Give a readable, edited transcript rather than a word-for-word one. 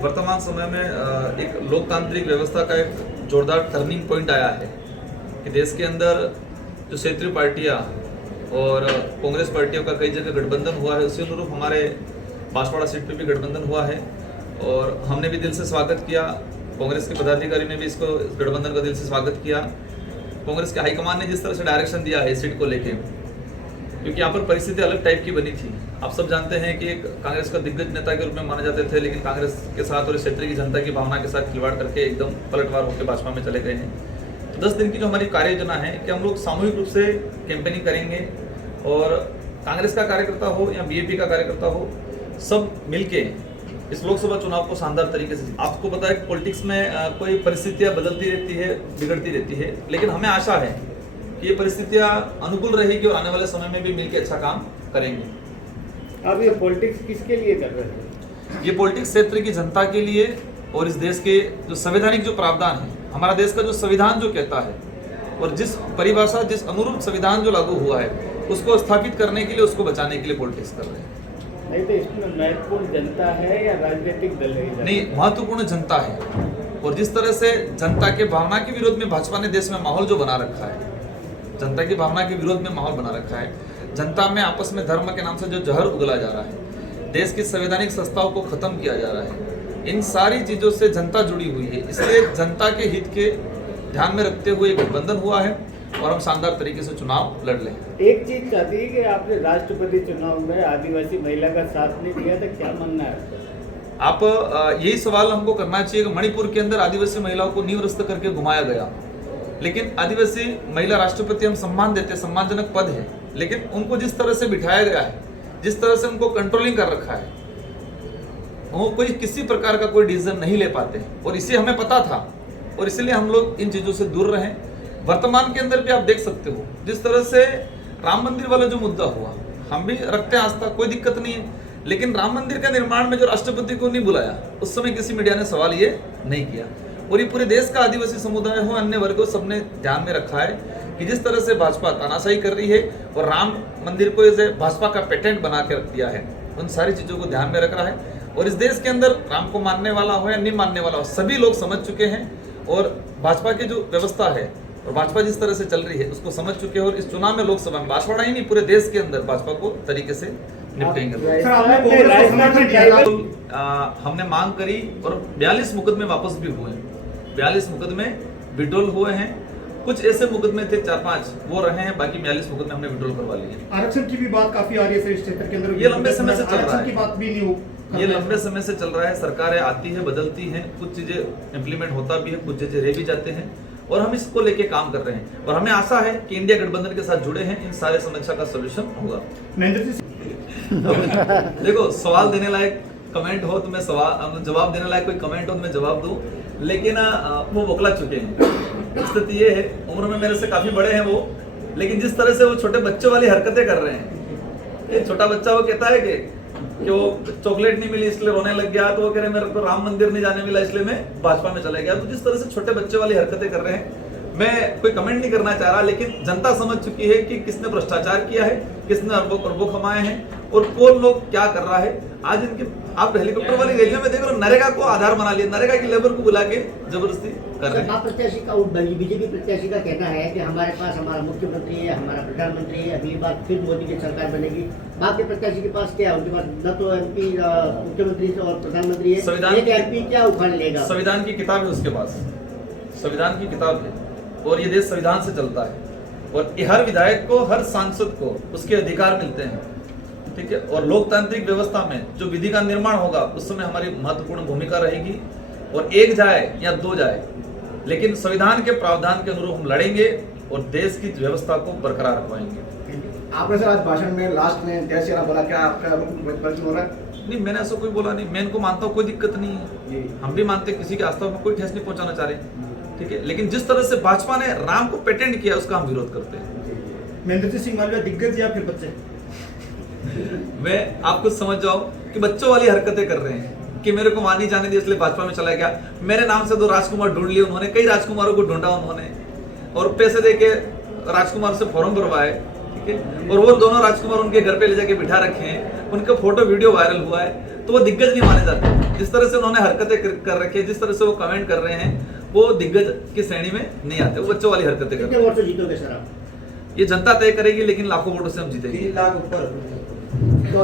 वर्तमान समय में एक लोकतांत्रिक व्यवस्था का एक जोरदार टर्निंग पॉइंट आया है कि देश के अंदर जो क्षेत्रीय पार्टियां और कांग्रेस पार्टियों का कई जगह गठबंधन हुआ है, उसी अनुरूप हमारे बांसवाड़ा सीट पे भी गठबंधन हुआ है और हमने भी दिल से स्वागत किया। कांग्रेस के पदाधिकारी ने भी इसको गठबंधन का दिल से स्वागत किया। कांग्रेस के हाईकमान ने जिस तरह से डायरेक्शन दिया है इस सीट को लेके, क्योंकि यहाँ पर परिस्थिति अलग टाइप की बनी थी। आप सब जानते हैं कि कांग्रेस का दिग्गज नेता के रूप में माने जाते थे, लेकिन कांग्रेस के साथ और इस क्षेत्र की जनता की भावना के साथ खिलवाड़ करके एकदम पलटवार होकर भाजपा में चले गए हैं। तो 10 दिन की जो हमारी कार्य योजना है कि हम लोग सामूहिक रूप से कैंपेनिंग करेंगे और कांग्रेस का कार्यकर्ता हो या बीजेपी का कार्यकर्ता हो, सब मिलके इस लोकसभा चुनाव को शानदार तरीके से। आपको पता है कि पॉलिटिक्स में कोई परिस्थितियां बदलती रहती है, बिगड़ती रहती है, लेकिन हमें आशा है कि ये परिस्थितियां अनुकूल रहेगी और आने वाले समय में भी मिलकर अच्छा काम करेंगे। अब ये पॉलिटिक्स किसके लिए कर रहे हैं? ये पॉलिटिक्स क्षेत्र की जनता के लिए और इस देश के जो संवैधानिक जो प्रावधान है, हमारा देश का जो संविधान जो कहता है और जिस परिभाषा जिस अनुरूप संविधान जो लागू हुआ है उसको स्थापित करने के लिए, उसको बचाने के लिए पॉलिटिक्स कर रहे हैं। नहीं तो इसमें महत्वपूर्ण जनता है या राजनीतिक दल है? नहीं, महत्वपूर्ण जनता है। और जिस तरह से जनता के भावना के विरोध में भाजपा ने देश में माहौल जो बना रखा है, जनता की भावना के विरोध में माहौल बना रखा है, जनता में आपस में धर्म के नाम से जो जहर उगला जा रहा है, देश की संवैधानिक संस्थाओं को खत्म किया जा रहा है, इन सारी चीजों से जनता जुड़ी हुई है। इसलिए जनता के हित के ध्यान में रखते हुए गठबंधन हुआ है और हम शानदार तरीके से चुनाव लड़ लें। एक चीज चाहती है कि आपने राष्ट्रपति चुनाव में आदिवासी महिला का साथ नहीं दिया, तो क्या मानना है आप? यही सवाल हमको करना चाहिए कि मणिपुर के अंदर आदिवासी महिलाओं को नींवरस्त करके घुमाया गया, लेकिन आदिवासी महिला राष्ट्रपति हम सम्मान देते, सम्मानजनक पद है, लेकिन उनको जिस तरह से बिठाया गया है, जिस तरह से उनको कंट्रोलिंग कर रखा है, वो कोई किसी प्रकार का कोई डिसीजन नहीं ले पाते और इसे हमें पता था और इसलिए हम लोग इन चीजों से दूर रहें। वर्तमान के अंदर भी आप देख सकते हो जिस तरह से राम मंदिर वाला जो मुद्दा हुआ, हम भी रखते हैं आस्था, कोई दिक्कत नहीं है, लेकिन राम मंदिर के निर्माण में जो राष्ट्रपति को नहीं बुलाया, उस समय किसी मीडिया ने सवाल ये नहीं किया। और ये पूरे देश का आदिवासी समुदाय हो, अन्य वर्गों, सबने ध्यान में रखा है कि जिस तरह से भाजपा तानाशाही कर रही है और राम मंदिर को इसे भाजपा का पेटेंट बना के रख दिया है, उन सारी चीजों को ध्यान में रख रहा है। और इस देश के अंदर राम को मानने वाला हो या नहीं मानने वाला हो, सभी लोग समझ चुके हैं और भाजपा की जो व्यवस्था है और भाजपा जिस तरह से चल रही है उसको समझ चुके हैं और इस चुनाव में लोकसभा में बांसवाड़ा ही नहीं पूरे देश के अंदर भाजपा को तरीके से निपटेंगे। हमने मांग करी और 42 मुकदमे वापस भी हुए, 42 मुकदमे विड्रॉल हुए हैं। कुछ ऐसे मुकदमे थे 4-5 वो रहे हैं, बाकी 42 मुकदमे हमने विड्रॉल करवा लिए। आरक्षण की भी बात काफी आ रही है इस क्षेत्र के अंदर, ये लंबे समय से चल रहा है, आरक्षण की बात भी नहीं हो, ये लंबे समय से चल रहा है। सरकारें आती है, बदलती हैं, कुछ चीजें इम्प्लीमेंट होता भी है, कुछ चीजें रह भी जाते हैं और हम इसको लेके काम कर रहे हैं और हमें आशा है कि इंडिया गठबंधन के साथ जुड़े हैं, इन सारे समस्या का सोल्यूशन होगा। देखो, सवाल देने लायक कमेंट हो तो मैं जवाब देने लायक कोई कमेंट हो तो मैं जवाब दूं, लेकिन वो बौखला चुके हैं। स्थिति ये है, उम्र में मेरे से काफी बड़े हैं वो, लेकिन जिस तरह से वो छोटे बच्चों वाली हरकतें कर रहे हैं, एक छोटा बच्चा वो कहता है कि वो चॉकलेट नहीं मिली इसलिए रोने लग गया, तो वो कह रहे मेरे को राम मंदिर नहीं जाने मिला इसलिए मैं भाजपा में चला गया। तो जिस तरह से छोटे बच्चे वाली हरकतें कर रहे हैं, मैं कोई कमेंट नहीं करना चाह रहा, लेकिन जनता समझ चुकी है कि किसने भ्रष्टाचार किया है, किसने अरबों करोड़ों कमाए हैं और कौन लोग क्या कर रहा है। आज इनके आप हेलीकॉप्टर वाली रैलियों में देख रहे हो, नरेगा को आधार बना लिया, नरेगा की लेबर को बुला के जबरदस्ती कर रहे हैं। प्रत्याशी का बीजेपी प्रत्याशी का कहना है कि हमारे पास हमारा मुख्यमंत्री है, हमारा प्रधानमंत्री है, अगली बार फिर मोदी की सरकार बनेगी। बाकी प्रत्याशी के पास क्या है? उनके पास न तो एमपी मुख्यमंत्री और प्रधानमंत्री है, एक एमपी क्या उखाड़ लेगा? संविधान की किताब है उसके पास, संविधान की किताब है और ये देश संविधान से चलता है और हर विधायक को, हर सांसद को उसके अधिकार मिलते हैं, ठीक है। और लोकतांत्रिक व्यवस्था में जो विधि का निर्माण होगा उस समय हमारी महत्वपूर्ण भूमिका रहेगी और एक जाए या दो जाए, लेकिन संविधान के प्रावधान के अनुरूप हम लड़ेंगे और देश की व्यवस्था को बरकरार रखवाएंगे। आपने सर आज भाषण में लास्ट में जय श्री राम बोला, क्या आपका परिचय हो रहा है? नहीं, मैंने ऐसा कोई बोला नहीं, मैं इनको मानता हूँ, कोई दिक्कत नहीं है, हम भी मानते किसी के आस्था में कोई ठेस नहीं पहुंचाना चाह रहे, ठीक है। लेकिन जिस तरह से भाजपा ने राम को पेटेंट किया उसका हम विरोध करते हैं। महेंद्र सिंह मालविया दिग्गज या फिर बच्चे? मैं आप कुछ समझ जाओ कि बच्चों वाली हरकतें कर रहे हैं कि मेरे को वहां नहीं जाने दिया इसलिए भाजपा में चला गया। मेरे नाम से 2 राजकुमार ढूंढ लिए उन्होंने, कई राजकुमारों को ढूंढा उन्होंने और पैसे दे के राजकुमार से फॉर्म भरवाए, ठीक है। और वो दोनों राजकुमार उनके घर पे ले जाके बिठा रखे हैं, उनका फोटो वीडियो वायरल हुआ है। तो वो दिग्गज नहीं माने जाते। जिस तरह से उन्होंने हरकतें कर रखी है, जिस तरह से वो कमेंट कर रहे हैं, वो दिग्गज की श्रेणी में नहीं आते, वो बच्चों वाली हरकतें कर कितने रहे हैं। वोट से जीतोगे सर आप? ये जनता तय करेगी, लेकिन लाखों वोटों से हम जीतेंगे। 3 लाख ऊपर। तो